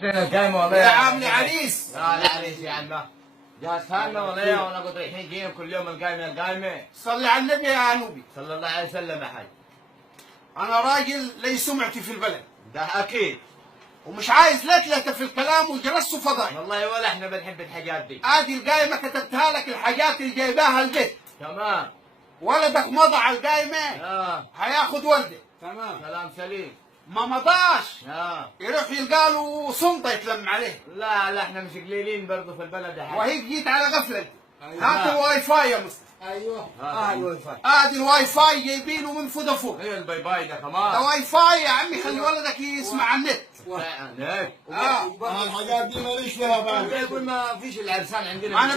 فين القايمة والله يا عم العريس. لا العريس يا عم جهزتها لنا ولا ايه؟ ولا قد رايحين جايين كل يوم القايمة. صلي على النبي يا نوبي. صلى الله عليه وسلم يا حاج. انا راجل لي سمعتي في البلد، ده اكيد ومش عايز لتلته في الكلام وجرس وفضايح. والله ولا احنا بنحب الحاجات دي. ادي القايمه كتبتها لك، الحاجات اللي جايباها البيت. تمام. ولدك مضى على القايمه هياخد ورده. تمام كلام سليم. ما مضاش يروح يلقى له سلطه يتلم عليه. لا احنا مش قليلين برضه في البلد يا حاج. وهيك جيت على غفلتي. هات الواي فاي يا مصطفى. ايوه الواي فاي. ادي الواي فاي جايبينه من فودافون. ايه الباي باي ده كمان؟ ده واي فاي يا عمي، خلي ولدك يسمع على النت. الحاجات دي ماليش فيها بعد. يقول ما فيش العرسان عندنا. انا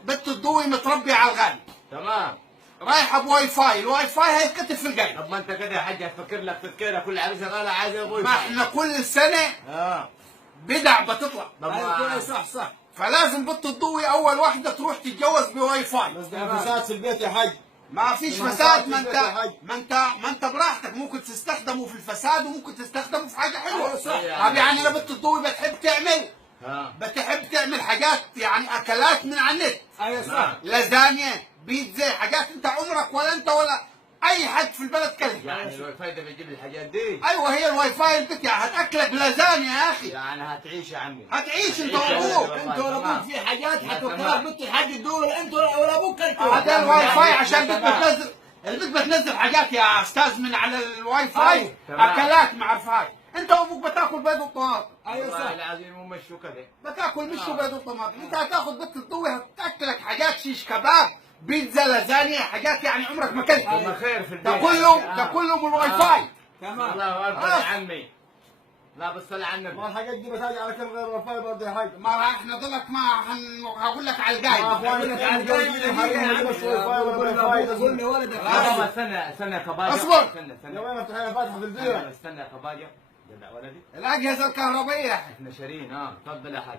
بنت الضوي متربي على الغالي. تمام. رايحه بواي فاي، الواي فاي هيتكتب في القايمه. طب ما انت كده يا حاج هتفكر لك تفكيره كل عريس غالي عايز ابوي. ما احنا كل سنه بدع بتطلع. ايوه صح. فلازم بنت الضوي اول واحده تروح تتجوز بواي فاي. بس ده فساد في البيت يا حاج. ما فيش فساد. ما انت براحتك، ممكن تستخدمه في الفساد وممكن تستخدمه في حاجه حلوه. صح. طب يعني انا بنت الضوي بتحب تعمل حاجات، يعني اكلات من على النت. ايوه صح. لازانيا، بيتزا، حاجات انت عمرك ولا انت ولا اي حد في البلد كله. يعني الواي فاي ده بيجيب الحاجات دي. ايوه هي الواي فاي البيت، يعني هتاكلك لازانيا يا اخي. يعني هتعيش يا عمي. هتعيش انت وابوك. انت ولا ابوك في حاجات حتوكلها بنت الحاج الدول، انت ولا ابوك كلتوا. هذا الواي فاي عشان البيت بتنزل حاجات يا استاذ من على الواي فاي. اكلات مع الفاي. انت وابوك بتاكل بيض وطماطم. ايوه صح. العظيم ومشوا كده بتاكل مش وبيض وطماطم. انت هتاخذ بنت الضوي هتاكلك حاجات شيش كباب، بيتزا، لازانيا، حاجات يعني عمرك ما كلتها. الله خير في البيت. ده كله من الواي فاي. تمام. الله اكبر يا عمي. لا بس صل على النبي. ما الحاجات دي بتاجي على كم غير الوفاء برضه يا حاج. ما احنا ضلك ما هقول لك على القايمه. هقول لك على القايمه. قول لي ولدك. استنى يا كباجة. اصبر. استنى يا وين مفتوحين فاتحه في البيت. استنى يا كباجة. جدع ولدي. الاجهزه الكهربائيه احنا شارين تفضل يا حاج.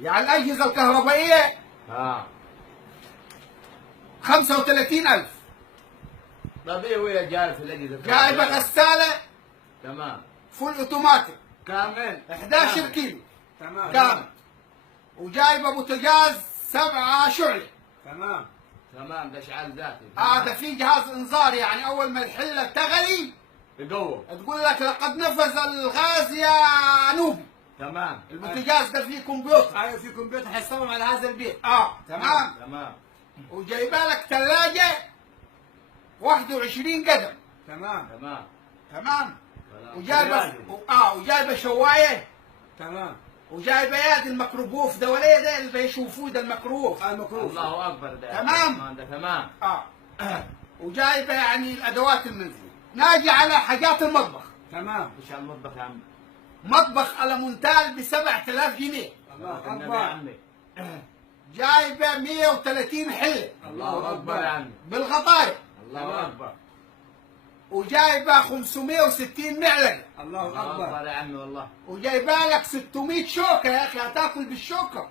يعني الاجهزه الكهربائيه 35,000. طب ايه ويا جاي في الاجهزه؟ جايبه غساله تمام فول اوتوماتيك كامل 11 كيلو تمام كامل. وجايبه بوتاجاز 7 شعله. تمام ده اشعال ذاتي. هذا في جهاز انذار، يعني اول ما الحله تغلي يقوم تقول لك لقد نفذ الغاز يا نوبي. تمام. البوتاجاز ده فيه كمبيوتر. ايوه في كمبيوتر حيصمم على هذا البيت. تمام. وجايبه لك ثلاجه 21 قدم. تمام. وجايبه شوايه. تمام. وجايبه يد الميكروبوف ده ولا ده اللي بيشوفوه ده الميكروبوف. الله اكبر ده. تمام. ده تمام. وجايبه يعني الادوات المنزليه. ناجي على حاجات المطبخ. تمام. ايش المطبخ يا عم؟ مطبخ المونتال ب 7,000 جنيه. الله اكبر يا عمي. جايبه 130 حله. الله اكبر يا عمي. بالغطايا. الله اكبر. وجايبه 560 معلقه. الله اكبر يا عمي والله. وجايبه لك 600 شوكه يا اخي، هتاكل بالشوكه.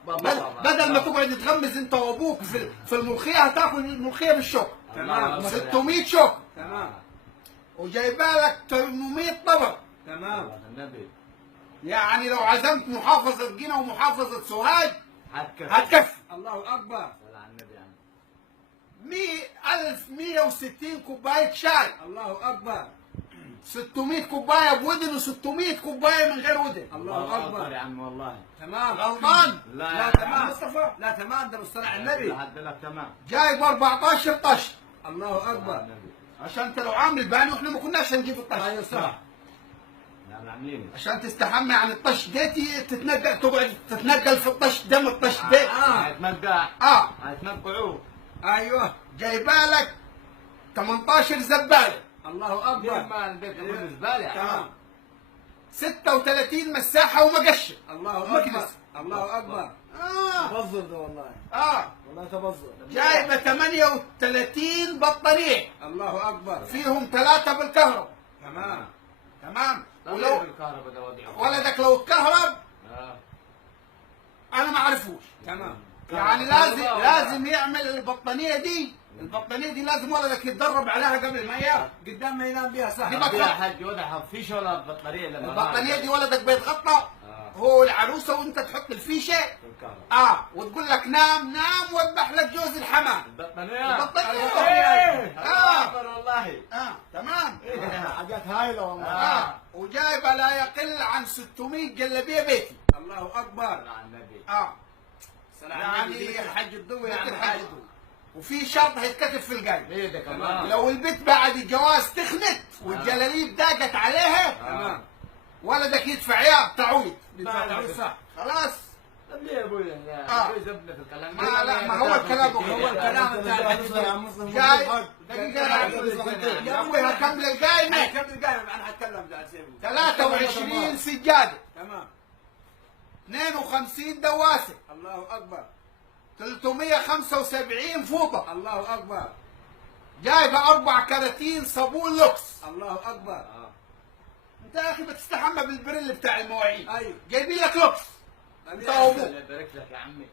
بدل ما تقعد تغمز انت وابوك في الملوخيه، هتاكل الملوخيه بالشوكه. تمام. 600 شوكه. تمام. وجايبه لك 800 طبق. تمام. النبي. يعني لو عزمت محافظه قنا ومحافظه سوهاج هتكفي. الله اكبر. صل على النبي يا عم. 1,160 كوبايه شاي. الله اكبر. 600 كوبايه بودن و600 كوبايه من غير ودن. الله اكبر يا عم والله. تمام. غلطان؟ لا تمام مصطفى. لا تمام، ده بالصلاه على النبي. لك تمام. جايب 14 طش. الله اكبر. عشان انت لو عامل باني واحنا ما كناش هنجيب الطش. ايوه صح. لا عاملين عشان تستحمى عن الطش ديتي تتنقل، تقعد تتنقل في الطش دم الطش ديت. هيتنقع. هيتنقعوه. ايوه. جايبه لك 18 زباله. الله اكبر. ما البيت كله زباله. تمام. 36 مساحه ومقشه. الله اكبر. الله اكبر. تبذر ده والله. والله تبذر. جايبه 38 بطاريه. الله اكبر. فيهم 3 بالكهرباء. تمام. ولو ولدك لو اتكهرب انا ما اعرفوش. تمام. يعني لازم يعمل البطانيه دي البطانيه دي لازم ولدك يتدرب عليها قبل ما ينام. قدام ما ينام بها ساعة. دي يا حاج وضع فيش ولا بطاريه لما البطانيه دي ولدك بيتغطى هو والعروسه وانت تحط الفيشه وتقول لك نام نام واذبح لك جوز الحمام. البطانيه والله تمام. حاجات هايلة والله. وجايبه لا يقل عن 600 جلابيه بيتي. الله أكبر. يعني الحاج الضوي يعني الحاج الضوي. وفي شرط هيتكتب في القلب. ايه ده كمان؟ لو البنت بعد الجواز تخنت والجلاليب ضاقت عليها تمام. ولدك يدفع اياه تعويض. صح. خلاص. طب ليه يا ابوي؟ زبده في الكلام. ما هو الكلام هو الكلام بتاع جاي دقيقة يا ابوي هكمل القايمة. كم القايمة أنا هتكلم ده 23 سجادة. تمام. 52 دواسة. الله أكبر. 375 فوطة. الله أكبر. جايبة 4 كراتين صابون لوكس. الله أكبر. انت يا اخي بتستحمى بالبريل بتاع المواعين. أيوه. جايبين لك لوكس. انت وابوك. الله يبارك لك يا عمي.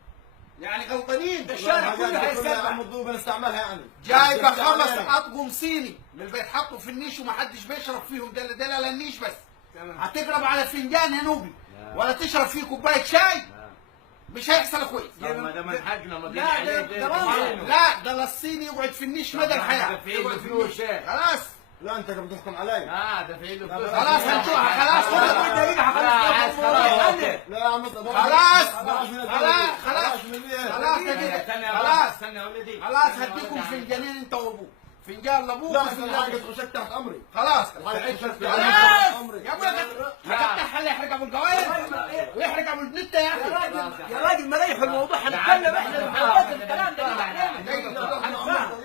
يعني غلطانين. ده الشارع كله هيسبح. بنستعملها يعني. جايبه 5 اطقم صيني من اللي بيتحطوا في النيش ومحدش بيشرب فيهم. ده لا النيش بس. تمام. هتقرب على فنجان يا نوبي ولا تشرب فيه كوبايه شاي مش هيحصل كويس. ما ده من حقنا ما لا ده للصيني يقعد في النيش مدى الحياه. ده في له فلوس. خلاص. لا انت كنت بتحكم علي. ده في له فلوس. خلاص هنشوفها. خلاص لا يا عم خلاص استنى يا ولدي. خلاص هديكم فنجانين انت وابوك. فنجان لابوك لا بس الحاجة تخشك تحت امري. خلاص يا ابوي هتفتح اللي يحرق ابو الجوايز ويحرق ابو النت يا اخي. يا راجل مريح الموضوع هنتكلم احنا الكلام ده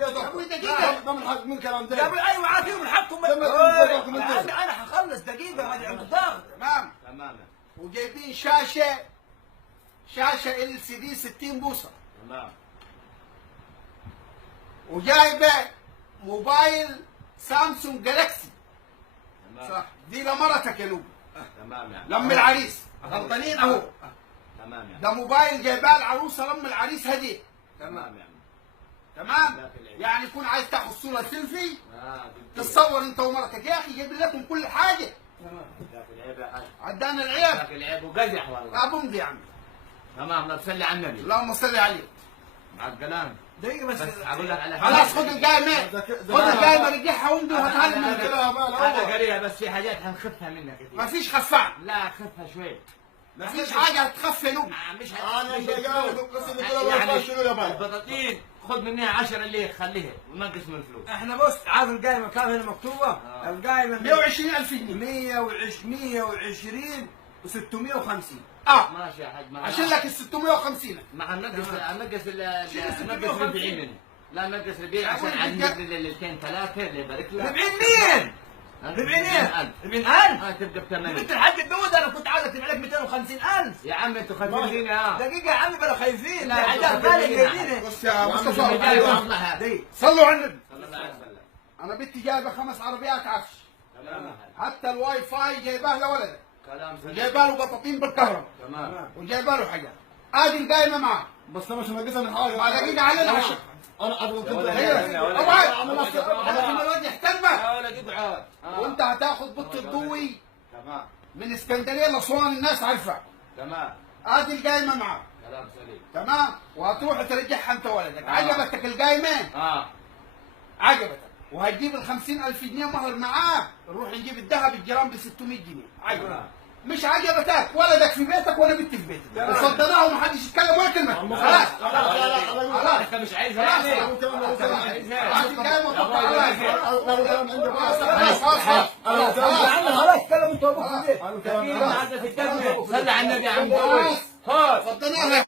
يا ابوي دقيقه. ده من حق من كلام ده. يا ابوي ايوه عارفين من حقكم. انا هخلص دقيقه هذه عند الضغط. تمام. وجايبين شاشه LCD 60 بوصه. تمام. وجايبه موبايل سامسونج جالاكسي. صح. دي لمرتك يا نوبي. تمام يعني. لم العريس غلطانين اهو. تمام يعني. ده موبايل جايباه العروسه لم العريس هديه. تمام يعني. تمام. يعني يكون عايز تاخذ صوره سيلفي تتصور انت ومرتك. يا اخي جايب لكم كل حاجه. تمام. ذاك العيب يا حاج. عدانا العيب. ذاك العيب وقزح والله. ابوم دي يا عم. تمام. لا تصلي على النبي. اللهم صل عليه. مع الكلام. دقيقه بس اقول لك على خلاص خذ القايمه. خذ القايمه رجعها وامضي وهتعلم من كده. انا قريها بس في حاجات هنخفها منك كثير. ما فيش خفاء. لا خفها شوي. ما فيش حاجه هتخفى يا نوبي. مش انا يعني البطاطين خذ منها 10 اللي خليها ونقص من الفلوس. احنا بص عارف القايمه كم هنا مكتوبه؟ القايمه 120,000 جنيه. 120 و650. ماشي يا حاج. اشيل لك ال 650. مع نقص الربيعين منه. لا نقص ربيع عشان عندك الاثنين ثلاثه اللي يبارك لك. 40 مين؟ 40,000 تبقى ب 80. انت الحاج الدود انا كنت عايز ادفع لك 250,000. يا عم انتوا خايفين دقيقه يا عمي بلا خايفين. لا، لا حاجات غاليه جايبينها. بص يا مصطفى والله صلوا على النبي. صلى الله عليه وسلم. انا بنتي جايبه 5 عربيات عفش. تمام. حتى الواي فاي جايباه لولدك. كلام سليم. جايبه له بطاطين بالكهرباء. تمام. وجايبه له حاجات. ادي القايمه معاه. بس انا مش ناقصها من حاجه. ما دقيقه علينا عشان انا ابغى كنت اوعى انا الواد يحترمك. يا ولد اقعد. وانت هتاخذ بط الضوي تمام. من اسكندريه لاسوان الناس عارفه. تمام. ادي القايمه معاه. كلام سليم. تمام. وهتروح ترجعها انت ولدك. عجبتك القايمه؟ عجبتك. وهتجيب ال 50,000 جنيه مهر معاه. نروح نجيب الذهب الجرام ب 600 جنيه. عجبتك. مش عجبتك ولدك في بيتك وانا بنتي في بيتك. وصدقناه ومحدش يتكلم ولا كلمه. خلاص. خلاص. انت مش عايزها يعني. هذه القايمه طبق عليها. خلاص كلام انت وابوك في البيت. صلي على النبي يا عم. صدقناها.